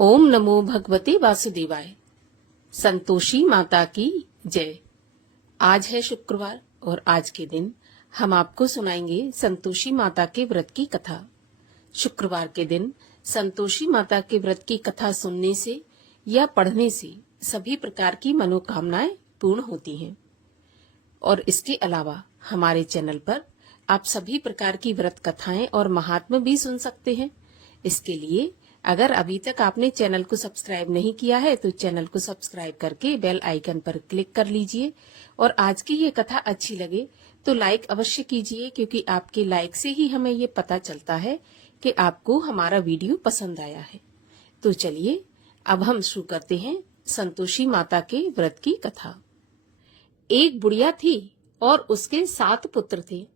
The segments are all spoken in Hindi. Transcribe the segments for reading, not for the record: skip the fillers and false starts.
ओम नमो भगवते वासुदेवाय। संतोषी माता की जय। आज है शुक्रवार और आज के दिन हम आपको सुनाएंगे संतोषी माता के व्रत की कथा। शुक्रवार के दिन संतोषी माता के व्रत की कथा सुनने से या पढ़ने से सभी प्रकार की मनोकामनाएं पूर्ण होती हैं। और इसके अलावा हमारे चैनल पर आप सभी प्रकार की व्रत कथाएं और महात्म्य भी सुन सकते हैं। इसके लिए अगर अभी तक आपने चैनल को सब्सक्राइब नहीं किया है तो चैनल को सब्सक्राइब करके बेल आइकन पर क्लिक कर लीजिए। और आज की ये कथा अच्छी लगे तो लाइक अवश्य कीजिए, क्योंकि आपके लाइक से ही हमें ये पता चलता है कि आपको हमारा वीडियो पसंद आया है। तो चलिए अब हम शुरू करते हैं संतोषी माता के व्रत की कथा। एक बुढ़िया थी और उसके 7 पुत्र थे।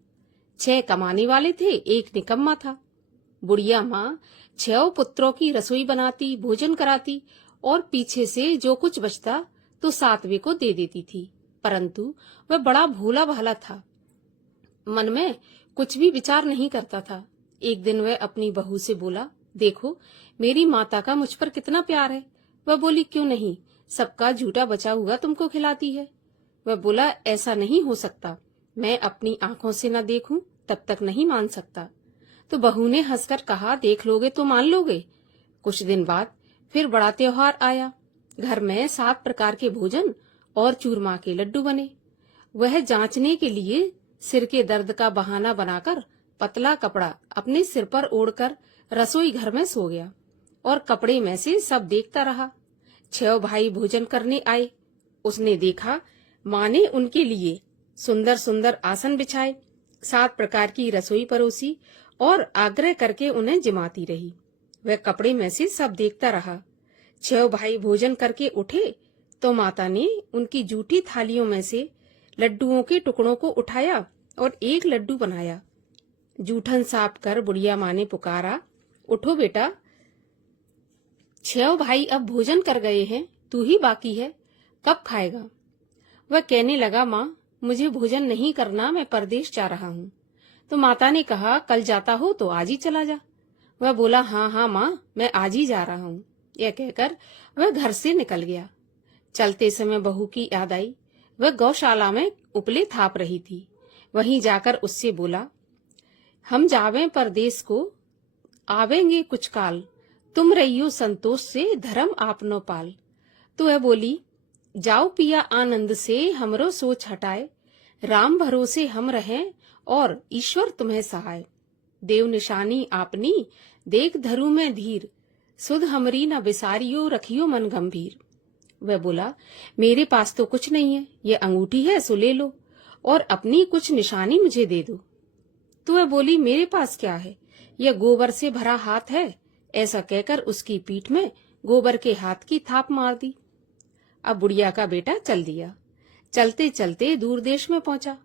6 कमाने वाले थे, एक निकम्मा था। बुढ़िया माँ 6 पुत्रों की रसोई बनाती, भोजन कराती और पीछे से जो कुछ बचता तो 7वें को दे देती थी। परंतु वह बड़ा भोला भाला था, मन में कुछ भी विचार नहीं करता था। एक दिन वह अपनी बहू से बोला, देखो मेरी माता का मुझ पर कितना प्यार है। वह बोली, क्यों नहीं, सबका झूठा बचा हुआ तुमको खिलाती है। वह बोला, ऐसा नहीं हो सकता, मैं अपनी आंखों से न देखूं तब तक नहीं मान सकता। तो बहू ने हंसकर कहा, देख लोगे तो मान लोगे। कुछ दिन बाद फिर बड़ा त्योहार आया। घर में 7 प्रकार के भोजन और चूरमा के लड्डू बने। वह जांचने के लिए सिर के दर्द का बहाना बनाकर पतला कपड़ा अपने सिर पर ओढ़कर रसोई घर में सो गया और कपड़े में से सब देखता रहा। 6 भाई भोजन करने आए। उसने देखा माँ ने उनके लिए सुंदर सुंदर आसन बिछाए, 7 प्रकार की रसोई परोसी और आग्रह करके उन्हें जिमाती रही। वह कपड़े में से सब देखता रहा। 6 भाई भोजन करके उठे तो माता ने उनकी जूठी थालियों में से लड्डुओं के टुकड़ों को उठाया और एक लड्डू बनाया। जूठन साफ कर बुढ़िया माँ ने पुकारा, उठो बेटा, 6 भाई अब भोजन कर गए हैं, तू ही बाकी है, कब खाएगा। वह कहने लगा, माँ मुझे भोजन नहीं करना, मैं परदेश जा रहा हूँ। तो माता ने कहा, कल जाता हो तो आज ही चला जा। वह बोला, हाँ हाँ माँ, मैं आज ही जा रहा हूँ। यह कहकर वह घर से निकल गया। चलते समय बहू की याद आई। वह गौशाला में उपले थाप रही थी। वहीं जाकर उससे बोला, हम जावें परदेश को, आवेंगे कुछ काल, तुम रहियो संतोष से, धर्म आपनो पाल। तो वह बोली, जाओ पिया आनंद से, हमरो सोच हटाए, राम भरोसे हम रहें और ईश्वर तुम्हें सहाय। देव निशानी आपनी, देख धरु में धीर, सुध हमरी न बिसारियो, रखियो मन गंभीर। वह बोला, मेरे पास तो कुछ नहीं है, ये अंगूठी है सो ले लो और अपनी कुछ निशानी मुझे दे दो। तो वह बोली, मेरे पास क्या है, यह गोबर से भरा हाथ है। ऐसा कहकर उसकी पीठ में गोबर के हाथ की थाप मार दी। अब बुढ़िया का बेटा चल दिया। चलते चलते दूर देश में पहुंचा।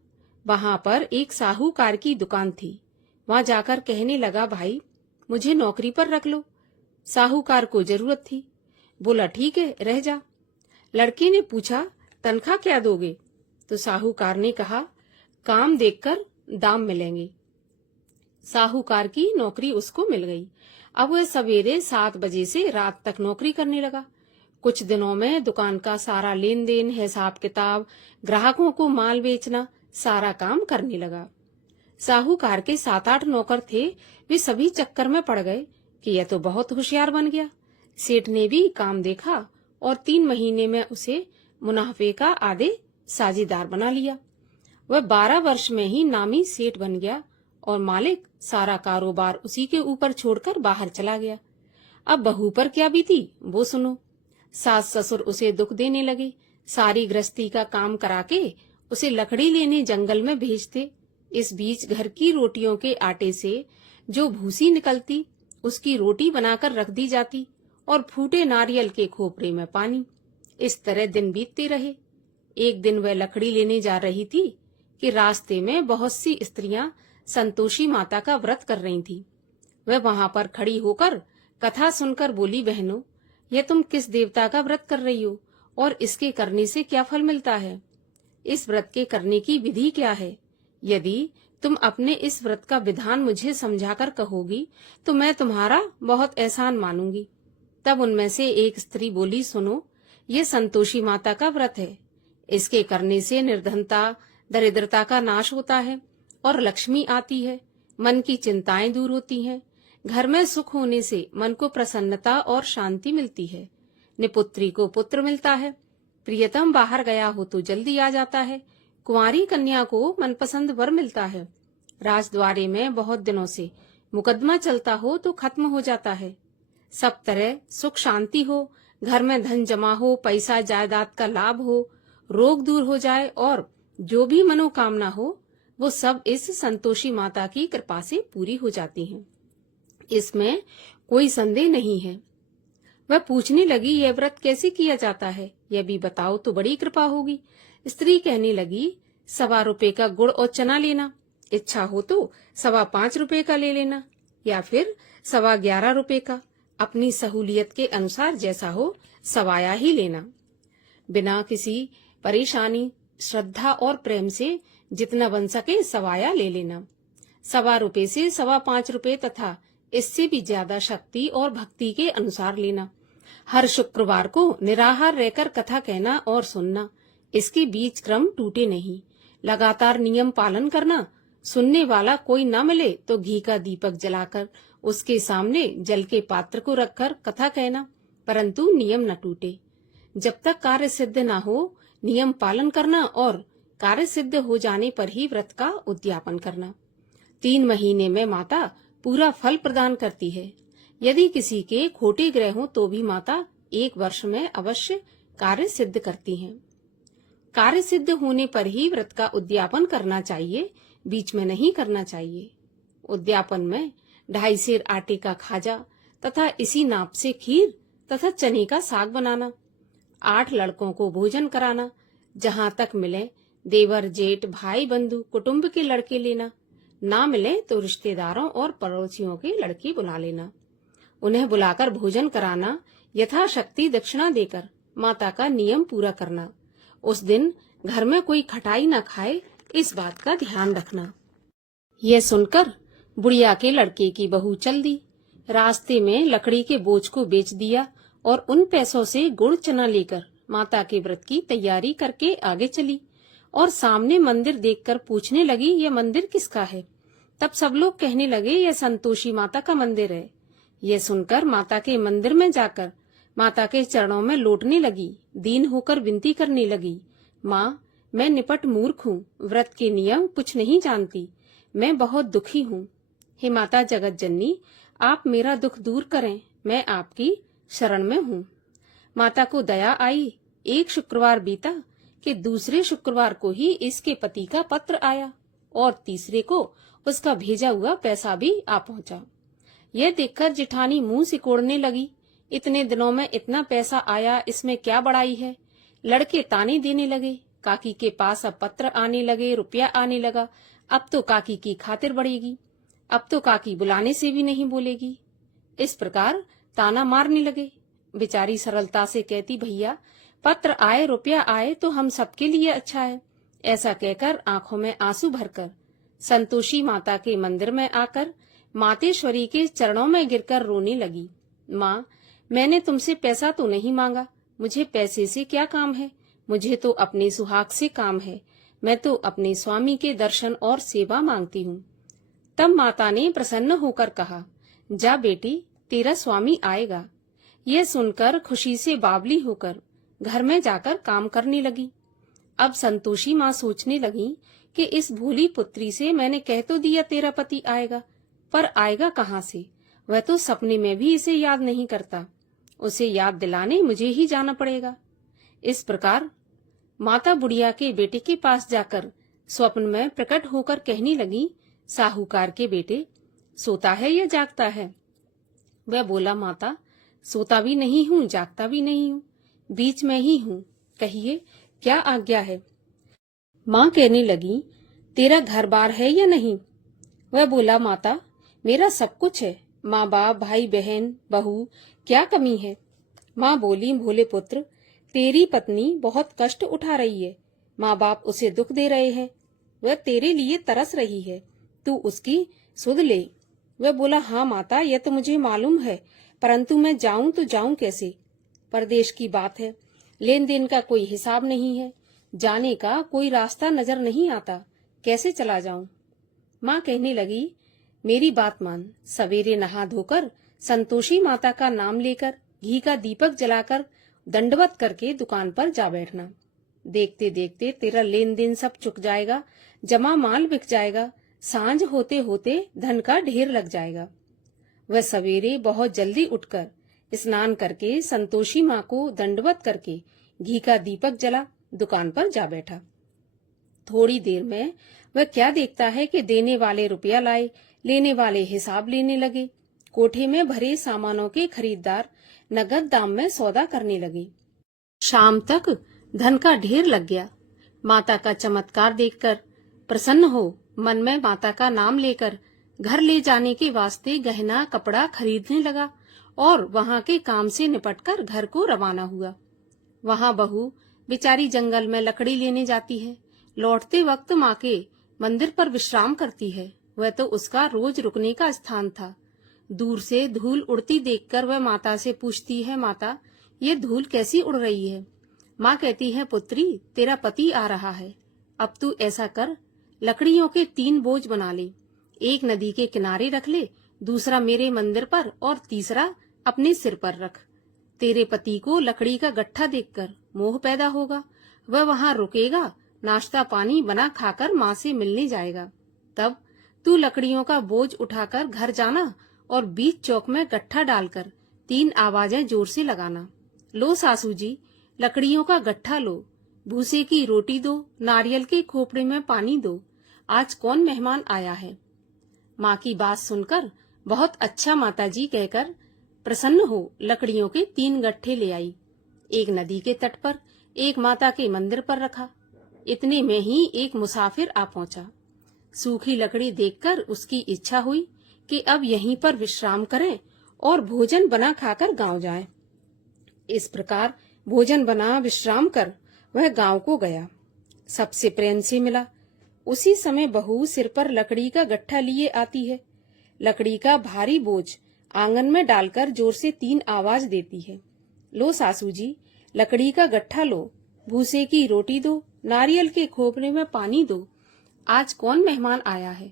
वहां पर एक साहूकार की दुकान थी। वहां जाकर कहने लगा, भाई मुझे नौकरी पर रख लो। साहूकार को जरूरत थी। बोला, ठीक है, रह जा। लड़के ने पूछा, तनख्वाह क्या दोगे। तो साहूकार ने कहा, काम देखकर दाम मिलेंगे। साहूकार की नौकरी उसको मिल गई। अब वह सवेरे 7 बजे से रात तक नौकरी करने लगा। कुछ दिनों में दुकान का सारा लेन देन, हिसाब किताब, ग्राहकों को माल बेचना, सारा काम करने लगा। साहूकार के 7-8 नौकर थे। वे सभी चक्कर में पड़ गए कि यह तो बहुत होशियार बन गया। सेठ ने भी काम देखा और 3 महीने में उसे मुनाफे का आधे साझेदार बना लिया। वह 12 वर्ष में ही नामी सेठ बन गया और मालिक सारा कारोबार उसी के ऊपर छोड़कर बाहर चला गया। अब बहू पर क्या बीती वो सुनो। सास ससुर उसे दुख देने लगे। सारी गृहस्थी का काम करा के उसे लकड़ी लेने जंगल में भेजते। इस बीच घर की रोटियों के आटे से जो भूसी निकलती उसकी रोटी बनाकर रख दी जाती और फूटे नारियल के खोपरे में पानी। इस तरह दिन बीतते रहे। एक दिन वह लकड़ी लेने जा रही थी कि रास्ते में बहुत सी स्त्रियां संतोषी माता का व्रत कर रही थी। वह वहां पर खड़ी होकर कथा सुनकर बोली, बहनों यह तुम किस देवता का व्रत कर रही हो और इसके करने से क्या फल मिलता है। इस व्रत के करने की विधि क्या है। यदि तुम अपने इस व्रत का विधान मुझे समझाकर कहोगी तो मैं तुम्हारा बहुत एहसान मानूंगी। तब उनमें से एक स्त्री बोली, सुनो, ये संतोषी माता का व्रत है। इसके करने से निर्धनता, दरिद्रता का नाश होता है और लक्ष्मी आती है। मन की चिंताएं दूर होती हैं। घर में सुख होने से मन को प्रसन्नता और शांति मिलती है। निपुत्री को पुत्र मिलता है। प्रियतम बाहर गया हो तो जल्दी आ जाता है। कुंवारी कन्या को मनपसंद वर मिलता है। राजद्वारे में बहुत दिनों से मुकदमा चलता हो तो खत्म हो जाता है। सब तरह सुख शांति हो, घर में धन जमा हो, पैसा जायदाद का लाभ हो, रोग दूर हो जाए और जो भी मनोकामना हो वो सब इस संतोषी माता की कृपा से पूरी हो जाती हैं। इसमें कोई संदेह नहीं है। वह पूछने लगी, यह व्रत कैसे किया जाता है, यह भी बताओ तो बड़ी कृपा होगी। स्त्री कहने लगी, 1.25 रुपए का गुड़ और चना लेना, इच्छा हो तो 5.25 रुपए का ले लेना या फिर 11.25 रुपए का, अपनी सहूलियत के अनुसार जैसा हो सवाया ही लेना। बिना किसी परेशानी, श्रद्धा और प्रेम से जितना बन सके सवाया ले लेना। 1.25 रुपए से 5.25 रुपए तथा इससे भी ज्यादा शक्ति और भक्ति के अनुसार लेना। हर शुक्रवार को निराहार रहकर कथा कहना और सुनना। इसके बीच क्रम टूटे नहीं। लगातार नियम पालन करना। सुनने वाला कोई न मिले तो घी का दीपक जलाकर उसके सामने जल के पात्र को रखकर कथा कहना, परंतु नियम न टूटे। जब तक कार्य सिद्ध न हो नियम पालन करना और कार्य सिद्ध हो जाने पर ही व्रत का उद्यापन करना। 3 महीने में माता पूरा फल प्रदान करती है। यदि किसी के खोटे ग्रह हों तो भी माता 1 वर्ष में अवश्य कार्य सिद्ध करती हैं। कार्य सिद्ध होने पर ही व्रत का उद्यापन करना चाहिए, बीच में नहीं करना चाहिए। उद्यापन में 2.5 सेर आटे का खाजा तथा इसी नाप से खीर तथा चने का साग बनाना, 8 लड़कों को भोजन कराना, जहाँ तक मिले देवर जेठ भाई बंधु कुटुंब के लड़के लेना, ना मिले तो रिश्तेदारों और पड़ोसियों के लड़के बुला लेना। उन्हें बुलाकर भोजन कराना, यथाशक्ति दक्षिणा देकर माता का नियम पूरा करना। उस दिन घर में कोई खटाई न खाए, इस बात का ध्यान रखना। यह सुनकर बुढ़िया के लड़के की बहू चल दी। रास्ते में लकड़ी के बोझ को बेच दिया और उन पैसों से गुड़ चना लेकर माता के व्रत की तैयारी करके आगे चली और सामने मंदिर देखकर पूछने लगी, यह मंदिर किसका है? तब सब लोग कहने लगे, यह संतोषी माता का मंदिर है। यह सुनकर माता के मंदिर में जाकर माता के चरणों में लौटने लगी। दीन होकर विनती करने लगी, माँ, मैं निपट मूर्ख हूँ, व्रत के नियम कुछ नहीं जानती, मैं बहुत दुखी हूँ। हे माता जगत जननी, आप मेरा दुख दूर करें, मैं आपकी शरण में हूँ। माता को दया आई। एक शुक्रवार बीता कि दूसरे शुक्रवार को ही इसके पति का पत्र आया और तीसरे को उसका भेजा हुआ पैसा भी आ पहुंचा। यह देखकर जिठानी मुंह सिकोड़ने लगी, इतने दिनों में इतना पैसा आया, इसमें क्या बड़ाई है। लड़के ताने देने लगे। काकी के पास अब पत्र आने लगे, रुपया आने लगा, अब तो काकी की खातिर बढ़ेगी, अब तो काकी बुलाने से भी नहीं बोलेगी। इस प्रकार ताना मारने लगे। बेचारी सरलता से कहती, भैया पत्र आए रुपया आए तो हम सबके लिए अच्छा है। ऐसा कहकर आंखों में आंसू भरकर संतोषी माता के मंदिर में आकर मातेश्वरी के चरणों में गिरकर रोने लगी। माँ, मैंने तुमसे पैसा तो नहीं मांगा, मुझे पैसे से क्या काम है, मुझे तो अपने सुहाग से काम है, मैं तो अपने स्वामी के दर्शन और सेवा मांगती हूँ। तब माता ने प्रसन्न होकर कहा, जा बेटी, तेरा स्वामी आएगा। यह सुनकर खुशी से बावली होकर घर में जाकर काम करने लगी। अब संतोषी माँ सोचने लगी कि इस भोली पुत्री से मैंने कह तो दिया तेरा पति आएगा, पर आएगा कहाँ से? वह तो सपने में भी इसे याद नहीं करता, उसे याद दिलाने मुझे ही जाना पड़ेगा। इस प्रकार माता बुढ़िया के बेटे के पास जाकर स्वप्न में प्रकट होकर कहने लगी, साहूकार के बेटे, सोता है या जागता है? वह बोला, माता, सोता भी नहीं हूँ, जागता भी नहीं हूँ, बीच में ही हूँ, कहिए क्या आज्ञा है? माँ कहने लगी, तेरा घर बार है या नहीं? वह बोला, माता, मेरा सब कुछ है, माँ बाप भाई बहन बहू, क्या कमी है? माँ बोली, भोले पुत्र, तेरी पत्नी बहुत कष्ट उठा रही है, माँ बाप उसे दुख दे रहे हैं, वह तेरे लिए तरस रही है, तू उसकी सुध ले। वह बोला, हाँ माता, यह तो मुझे मालूम है, परंतु मैं जाऊं तो जाऊं कैसे? परदेश की बात है, लेन देन का कोई हिसाब नहीं है, जाने का कोई रास्ता नजर नहीं आता, कैसे चला जाऊं? माँ कहने लगी, मेरी बात मान, सवेरे नहा धोकर संतोषी माता का नाम लेकर घी का दीपक जलाकर दंडवत करके दुकान पर जा बैठना। देखते देखते तेरा लेन देन सब चुक जाएगा, जमा माल बिक जाएगा, सांझ होते होते धन का ढेर लग जाएगा। वह सवेरे बहुत जल्दी उठकर स्नान करके संतोषी माँ को दंडवत करके घी का दीपक जला दुकान पर जा बैठा। थोड़ी देर में वह क्या देखता है कि देने वाले रुपया लाए, लेने वाले हिसाब लेने लगे। कोठे में भरे सामानों के खरीदार नगद दाम में सौदा करने लगे। शाम तक धन का ढेर लग गया। माता का चमत्कार देखकर प्रसन्न हो मन में माता का नाम लेकर घर ले जाने के वास्ते गहना कपड़ा खरीदने लगा और वहां के काम से निपटकर घर को रवाना हुआ। वहां बहू बेचारी जंगल में लकड़ी लेने जाती है। लौटते वक्त माँ के मंदिर पर विश्राम करती है। वह तो उसका रोज रुकने का स्थान था। दूर से धूल उड़ती देखकर वह माता से पूछती है, माता ये धूल कैसी उड़ रही है? माँ कहती है, पुत्री तेरा पति आ रहा है, अब तू ऐसा कर, लकड़ियों के 3 बोझ बना ले, एक नदी के किनारे रख ले, दूसरा मेरे मंदिर पर और तीसरा अपने सिर पर रख। तेरे पति को लकड़ी का गट्ठा देखकर मोह पैदा होगा, वह वहां रुकेगा, नाश्ता पानी बना खाकर माँ से मिलने जाएगा। तब तू लकड़ियों का बोझ उठाकर घर जाना और बीच चौक में गट्ठा डालकर 3 आवाजें जोर से लगाना, लो सासू जी लकड़ियों का गट्ठा लो, भूसे की रोटी दो, नारियल के खोपड़े में पानी दो, आज कौन मेहमान आया है। माँ की बात सुनकर बहुत अच्छा माताजी कहकर प्रसन्न हो लकड़ियों के 3 गट्ठे ले आई। एक नदी के तट पर, एक माता के मंदिर पर रखा। इतने में ही एक मुसाफिर आ पहुंचा। सूखी लकड़ी देखकर उसकी इच्छा हुई कि अब यहीं पर विश्राम करें और भोजन बना खाकर गांव जाएं। इस प्रकार भोजन बना विश्राम कर वह गांव को गया। सबसे प्रेम से मिला। उसी समय बहू सिर पर लकड़ी का गट्ठा लिए आती है। लकड़ी का भारी बोझ आंगन में डालकर जोर से 3 आवाज देती है, लो सासू जी लकड़ी का गट्ठा लो, भूसे की रोटी दो, नारियल के खोपड़े में पानी दो, आज कौन मेहमान आया है।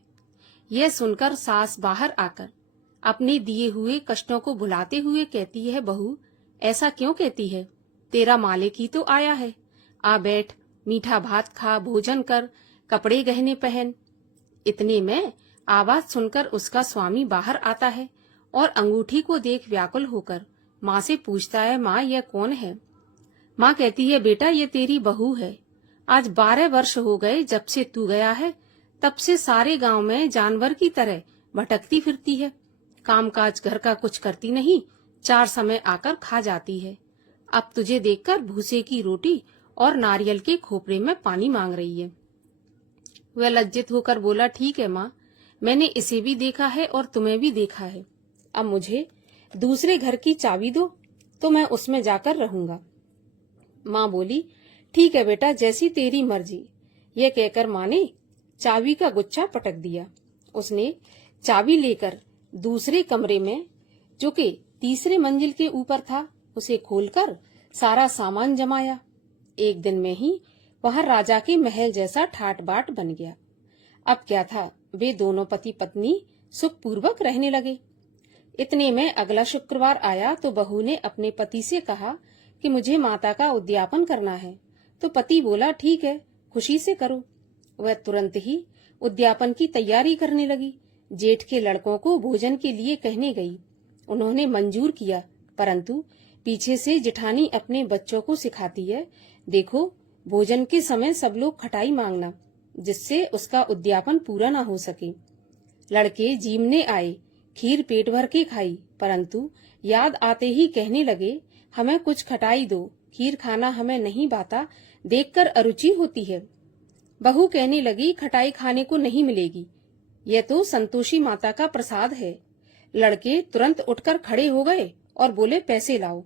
यह सुनकर सास बाहर आकर अपने दिए हुए कष्टों को भुलाते हुए कहती है, बहू ऐसा क्यों कहती है, तेरा मालिक ही तो आया है, आ बैठ, मीठा भात खा, भोजन कर, कपड़े गहने पहन। इतने में आवाज सुनकर उसका स्वामी बाहर आता है और अंगूठी को देख व्याकुल होकर माँ से पूछता है, माँ यह कौन है। माँ कहती है, बेटा ये तेरी बहू है। आज 12 वर्ष हो गए जब से तू गया है, तब से सारे गांव में जानवर की तरह भटकती फिरती है, कामकाज घर का कुछ करती नहीं, 4 समय आकर खा जाती है। अब तुझे देखकर भूसे की रोटी और नारियल के खोपड़े में पानी मांग रही है। वह लज्जित होकर बोला, ठीक है माँ, मैंने इसे भी देखा है और तुम्हें भी देखा है, अब मुझे दूसरे घर की चाबी दो तो मैं उसमें जाकर रहूंगा। माँ बोली, ठीक है बेटा, जैसी तेरी मर्जी। यह कहकर माँ ने चाबी का गुच्छा पटक दिया। उसने चाबी लेकर दूसरे कमरे में, जो कि तीसरे मंजिल के ऊपर था, उसे खोलकर सारा सामान जमाया। एक दिन में ही वह राजा के महल जैसा ठाट बाट बन गया। अब क्या था, वे दोनों पति पत्नी सुखपूर्वक रहने लगे। इतने में अगला शुक्रवार आया तो बहू ने अपने पति से कहा कि मुझे माता का उद्यापन करना है। तो पति बोला, ठीक है, खुशी से करो। वह तुरंत ही उद्यापन की तैयारी करने लगी। जेठ के लड़कों को भोजन के लिए कहने गई। उन्होंने मंजूर किया, परंतु पीछे से जिठानी अपने बच्चों को सिखाती है, देखो भोजन के समय सब लोग खटाई मांगना, जिससे उसका उद्यापन पूरा ना हो सके। लड़के जीमने आए, खीर पेट भर के खाई, परंतु याद आते ही कहने लगे, हमें कुछ खटाई दो, खीर खाना हमें नहीं भाता, देखकर अरुचि होती है। बहू कहने लगी, खटाई खाने को नहीं मिलेगी, यह तो संतोषी माता का प्रसाद है। लड़के तुरंत उठकर खड़े हो गए और बोले, पैसे लाओ।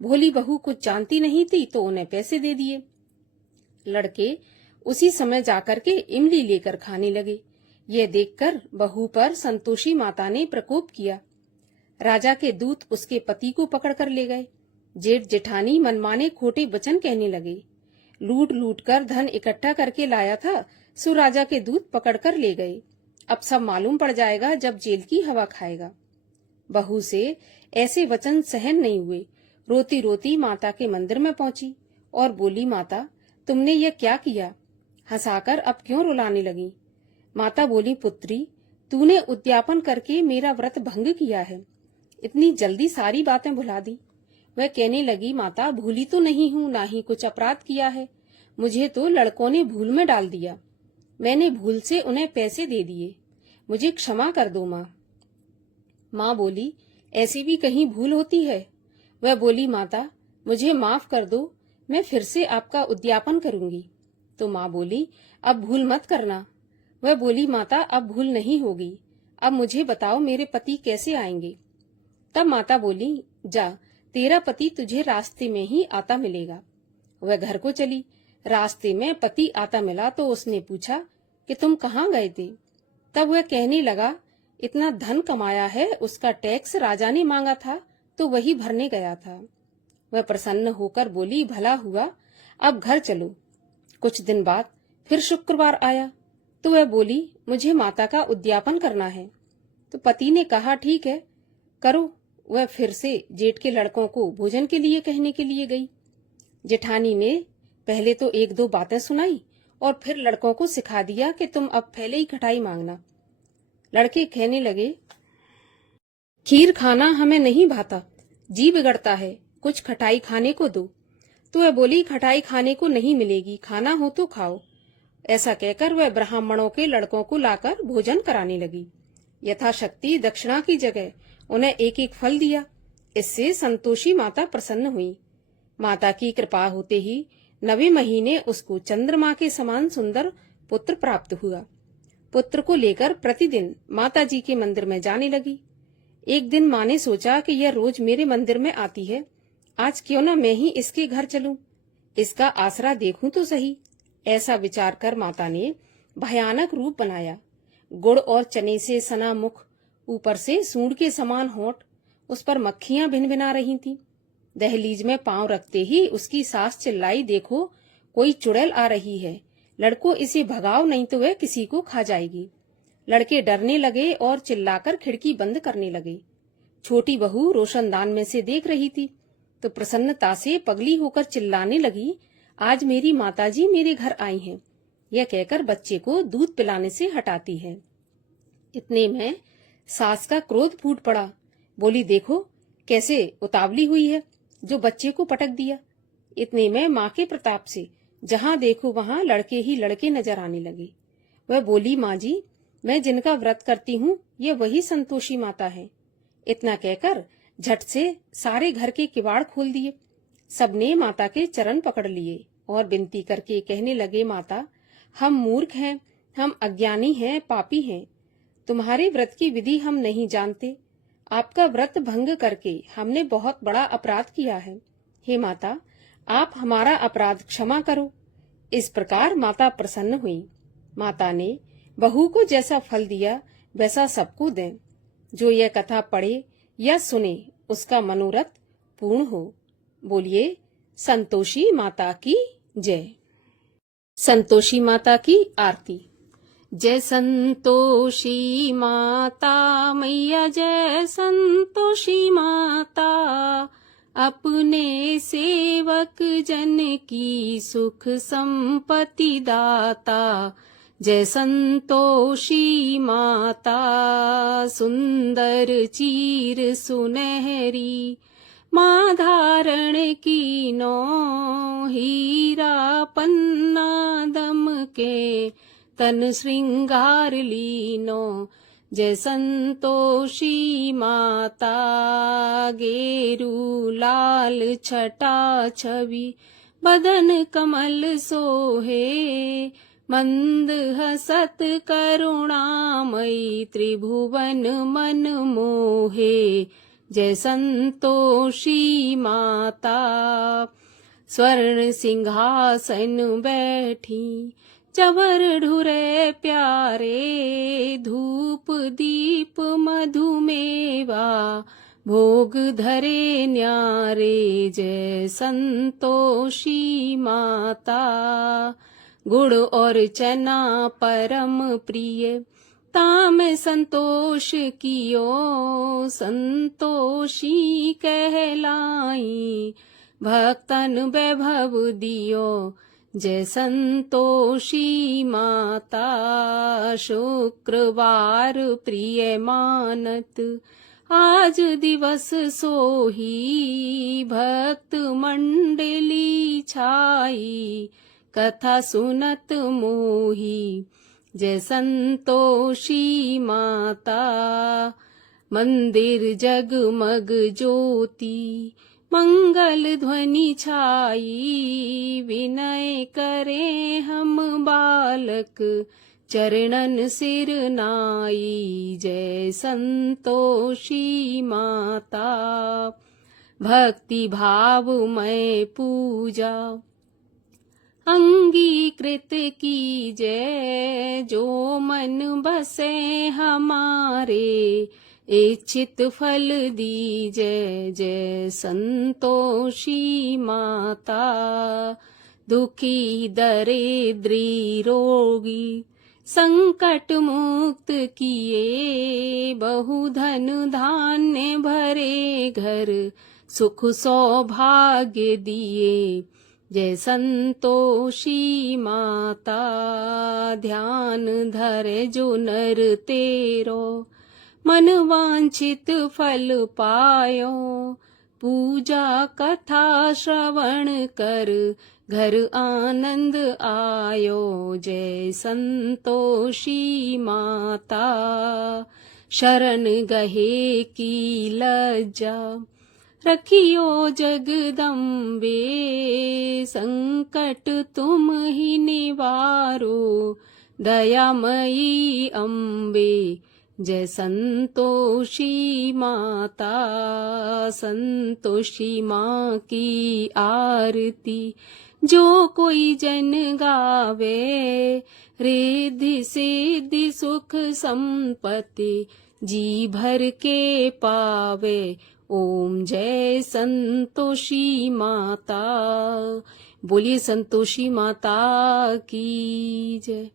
भोली बहू कुछ जानती नहीं थी तो उन्हें पैसे दे दिए। लड़के उसी समय जाकर के इमली लेकर खाने लगे। यह देखकर बहू पर संतोषी माता ने प्रकोप किया। राजा के दूत उसके पति को पकड़ कर ले गए। जेठ जेठानी मनमाने खोटे वचन कहने लगे। लूट लूट कर धन इकट्ठा करके लाया था, सो राजा के दूत पकड़ कर ले गए। अब सब मालूम पड़ जाएगा जब जेल की हवा खाएगा। बहू से ऐसे वचन सहन नहीं हुए। रोती रोती माता के मंदिर में पहुंची और बोली, माता तुमने ये क्या किया? हंसाकर अब क्यों रुलाने लगी? माता बोली, पुत्री तूने उद्यापन करके मेरा व्रत भंग किया है। इतनी जल्दी सारी बातें भुला दी। वह कहने लगी, माता भूली तो नहीं हूँ, ना ही कुछ अपराध किया है। मुझे तो लड़कों ने भूल में डाल दिया। मैंने भूल से उन्हें पैसे दे दिए। मुझे क्षमा कर दो माँ। माँ बोली, ऐसी भी कहीं भूल होती है? वह बोली, माता मुझे माफ कर दो, मैं फिर से आपका उद्यापन करूंगी। तो माँ बोली, अब भूल मत करना। वह बोली, माता अब भूल नहीं होगी। अब मुझे बताओ मेरे पति कैसे आएंगे? तब माता बोली, जा तेरा पति तुझे रास्ते में ही आता मिलेगा। वह घर को चली। रास्ते में पति आता मिला तो उसने पूछा कि तुम कहाँ गए थे? तब वह कहने लगा, इतना धन कमाया है, उसका टैक्स राजा ने मांगा था तो वही भरने गया था। वह प्रसन्न होकर बोली, भला हुआ, अब घर चलो। कुछ दिन बाद फिर शुक्रवार आया तो वह बोली, मुझे माता का उद्यापन करना है। तो पति ने कहा, ठीक है करो। वह फिर से जेठ के लड़कों को भोजन के लिए कहने के लिए गई। जेठानी ने पहले तो एक दो बातें सुनाई और फिर लड़कों को सिखा दिया कि तुम अब पहले ही खटाई मांगना। लड़के कहने लगे, खीर खाना हमें नहीं भाता, जी बिगड़ता है, कुछ खटाई खाने को दो। तो वह बोली, खटाई खाने को नहीं मिलेगी, खाना हो तो खाओ। ऐसा कहकर वह ब्राह्मणों के लड़कों को लाकर भोजन कराने लगी। यथाशक्ति दक्षिणा की जगह उन्हें एक एक फल दिया। इससे संतोषी माता प्रसन्न हुई। माता की कृपा होते ही 9वें महीने उसको चंद्रमा के समान सुंदर पुत्र प्राप्त हुआ। पुत्र को लेकर प्रतिदिन माता जी के मंदिर में जाने लगी। एक दिन माँ ने सोचा कि यह रोज मेरे मंदिर में आती है, आज क्यों न मैं ही इसके घर चलूं, इसका आसरा देखूं तो सही। ऐसा विचार कर माता ने भयानक रूप बनाया। गुड़ और चने से सना मुख, ऊपर से सूंड के समान होंठ, उस पर मक्खियां भिनभिना रही थीं। दहलीज में पांव रखते ही उसकी सास चिल्लाई, देखो कोई चुड़ैल आ रही है, लड़कों इसे भगाओ नहीं तो वह किसी को खा जाएगी। लड़के डरने लगे और चिल्लाकर खिड़की बंद करने लगे। छोटी बहू रोशनदान में से देख रही थी तो प्रसन्नता से पगली होकर चिल्लाने लगी, आज मेरी माताजी मेरे घर आई हैं। यह कहकर बच्चे को दूध पिलाने से हटाती है। इतने में सास का क्रोध फूट पड़ा। बोली, देखो कैसे उतावली हुई है, जो बच्चे को पटक दिया। इतने में माँ के प्रताप से जहाँ देखो वहाँ लड़के ही लड़के नजर आने लगे। वह बोली, माँ जी मैं जिनका व्रत करती हूँ ये वही संतोषी माता है। इतना कहकर झट से सारे घर के किवाड़ खोल दिए। सबने माता के चरण पकड़ लिए और विनती करके कहने लगे, माता हम मूर्ख हैं, हम अज्ञानी हैं, पापी हैं। तुम्हारे व्रत की विधि हम नहीं जानते। आपका व्रत भंग करके हमने बहुत बड़ा अपराध किया है। हे माता आप हमारा अपराध क्षमा करो। इस प्रकार माता प्रसन्न हुई। माता ने बहू को जैसा फल दिया वैसा सबको दें। जो यह कथा पढ़े या सुने उसका मनोरथ पूर्ण हो। बोलिए संतोषी माता की जय। संतोषी माता की आरती। जय संतोषी माता मैया, जय संतोषी माता, अपने सेवक जन की सुख संपत्ति दाता। जय संतोषी माता, सुंदर चीर सुनहरी, माँ धारण कीनो, हीरा पन्ना दमके, तन श्रृंगार लीनो। जय संतोषी माता, गेरू लाल छटा छवि, बदन कमल सोहे, मंद हसत करुणामयी, त्रिभुवन मन मोहे। जय संतोषी माता, स्वर्ण सिंहासन बैठी, चवर ढुरे प्यारे, धूप दीप मधुमेवा, भोग धरे न्यारे जय संतोषी माता। गुड़ और चना परम प्रिय ताम संतोष कियो, संतोषी कहलाई भक्तन वैभव दियो। जय संतोषी माता। शुक्रवार प्रिय मानत आज दिवस सोही, भक्त मंडली छाई कथा सुनत मोही। जय संतोषी माता। मंदिर जगमग ज्योति मंगल ध्वनि छाई, विनय करे हम बालक चरणन सिर नाई। जय संतोषी माता। भक्ति भाव में पूजा अंगीकृत की जय, जो मन बसे हमारे इच्छित फल दीजै। जय संतोषी माता। दुखी दरिद्री रोगी संकट मुक्त किए, बहुधन धान्य भरे घर सुख सौभाग्य दिए। जय संतोषी माता। ध्यान धरे जो नर तेरो, मन वांछित फल पायो। पूजा कथा श्रवण कर, घर आनंद आयो। जय संतोषी माता। शरण गहे की लज्जा रखियो जगदम्बे, संकट तुम ही निवारो दयामयी अम्बे। जय संतोषी माता। संतोषी माँ की आरती जो कोई जन गावे, रिद्धि सिद्धि सुख संपत्ति जी भर के पावे। ओम जय संतोषी माता। बोलिए संतोषी माता की जय।